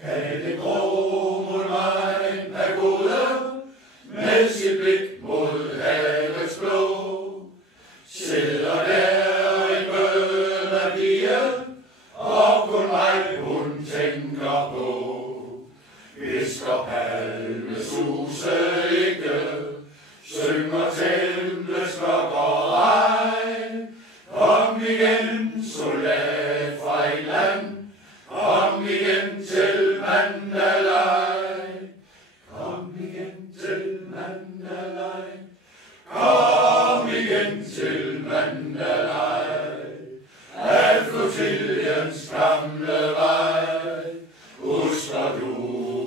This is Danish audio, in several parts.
Kan det grå mod mig en pagode, med sit blik mod havets blå. Sidder der en mødende pige, og kun mig hun tænker på. Visker palmesuse ikke, synger templets klokker ej. Kom igen, soldat fra England, kom igen til Mandalay. Kom igen til Mandalay. Kom igen til Mandalay. Af flotiliens gamle vej. Husker du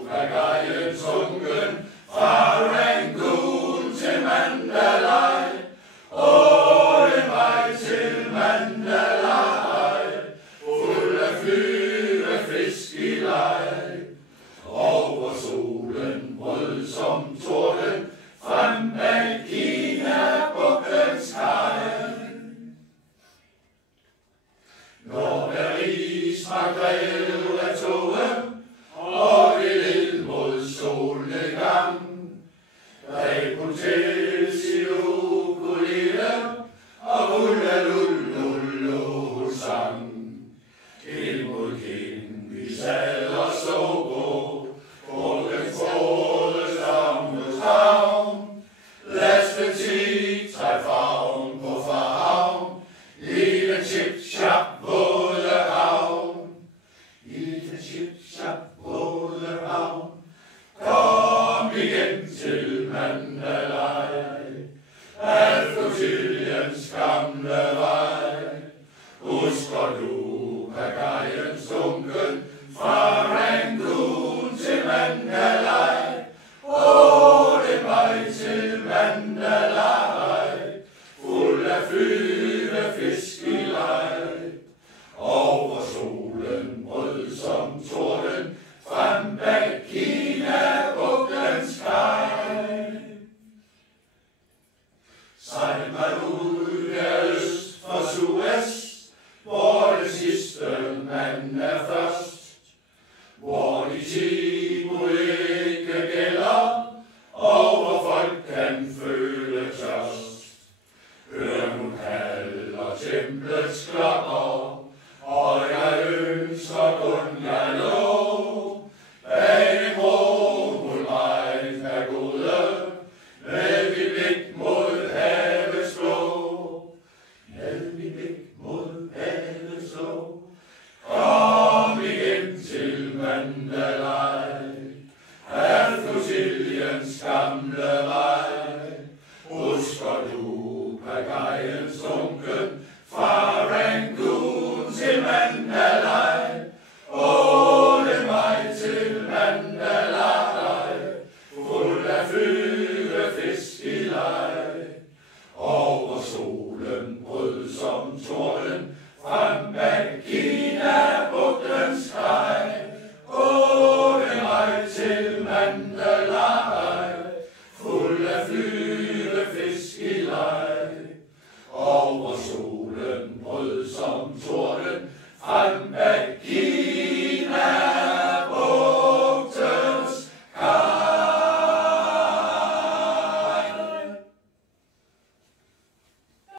pagayens ungen fra Rangoon til Mandalay? Åh, den vej til Mandalay, fuld af flyvefisk i leg. Over solen brød som torden, frem bag Kina-bugtens kaj. Når Paris var drevet af toget, og vi led mod solnedgang, greb hun til sin ukulele, og hullalullullu sang. Kind mod kind, vi sad og så på den frodes dammes havn. Lasten tit træk farven på farven, i den chip-chap våde havn. I den chip-chap våde havn. Kom igen til Mandalay, af flotiliens gamle vej. Husker du pagayens dunken fra Rangoon til Mandalay? Åh, den vej til Mandalay, fuld af flyvefisk i leg. Over solen brød som torden, frem bag Kina-bugtens kaj. Sejl mig ud af øst for Suez, hvor den sidste mand er først. Hvor de tibu ikke gælder, og hvor folk kan føle tørst. Hør nu kalder templets klokker, og jeg ønsker kun jeg lå. Bag en grå mod mig en pagode, med mit blik mod havets blå. Med mit blik mod havets blå. Kom igen til Mandalay, af flotiliens gamle vej. Husker du pagayens dunken fra Rangoon til Mandalay? Åh, den vej til Mandalay, fuld af flyvefisk i leg. Over solen brød som torden, frem bag Kina-bugtens kaj. Åh, den vej til Mandalay, fuld af flyvefisk i leg. Over solen brød som torden, frem